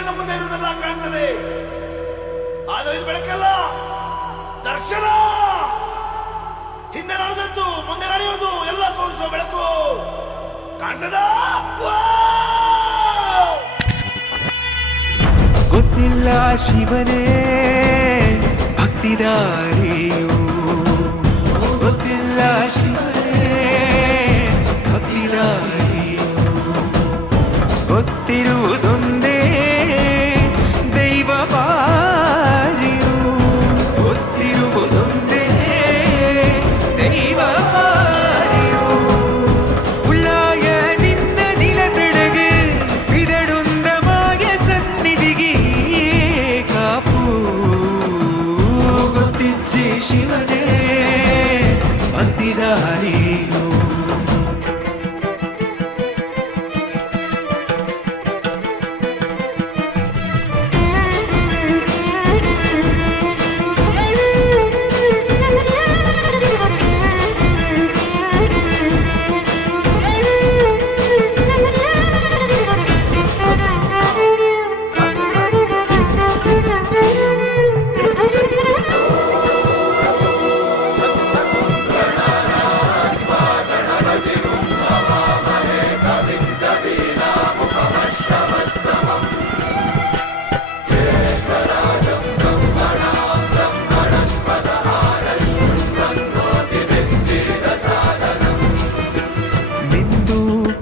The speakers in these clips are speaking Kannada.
ಕಣ್ಣ ಮುಂದೆ ಇರುವುದೆಲ್ಲ ಕಾಣ್ತದೆ, ಆದರೆ ಇದು ಬೆಳಕಲ್ಲ, ದರ್ಶನ. ಹಿಂದೆ ನಡೆದದ್ದು ಮುಂದೆ ನಡೆಯುವುದು ಎಲ್ಲ ತೋರಿಸುವ ಬೆಳಕು ಕಾಣ್ತದ. ಗೊತ್ತಿಲ್ಲ ಶಿವನೇ ಭಕ್ತಿದಾರಿಯು, ಗೊತ್ತಿಲ್ಲ ಶಿವನೇ ಭಕ್ತಿದಾರಿಯು, ಗೊತ್ತಿರುವುದೊಂದೇ ದೈವ ಪಾರಿಯು, ಗೊತ್ತಿರುವುದೊಂದೇ ದೈವ ಪಾರಿಯು. ಉಳ್ಳಾಯ ನಿನ್ನ ನಿಲತಡೆಗೆ ಬಿದಡುಂದ ಮಾಯ ಸನ್ನಿಧಿಗೆ ಕಾಪು, ಗೊತ್ತಿಜ್ಜೆ ಶಿವನೇ ಭಕ್ತಿದಾರಿಯು.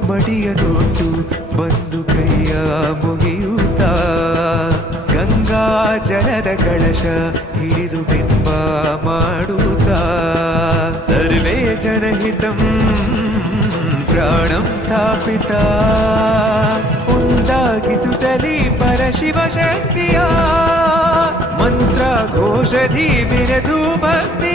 ಮಡಿಯನೊಟ್ಟು ಬಂದು ಕೈಯ ಮುಗಿಯುತ್ತ ಗಂಗಾ ಜಲದ ಕಳಶ ಹಿಡಿದು ಬಿಂಬ ಮಾಡುತ್ತ ಸರ್ವೇ ಜನಹಿತಂ ಪ್ರಾಣಂ ಸ್ಥಾಪಿತ ಒಂದಾಗಿಸುತ್ತಲೇ ಪರಶಿವ ಶಕ್ತಿಯ ಮಂತ್ರ ಘೋಷಧಿ ಬಿರದು ಭಕ್ತಿ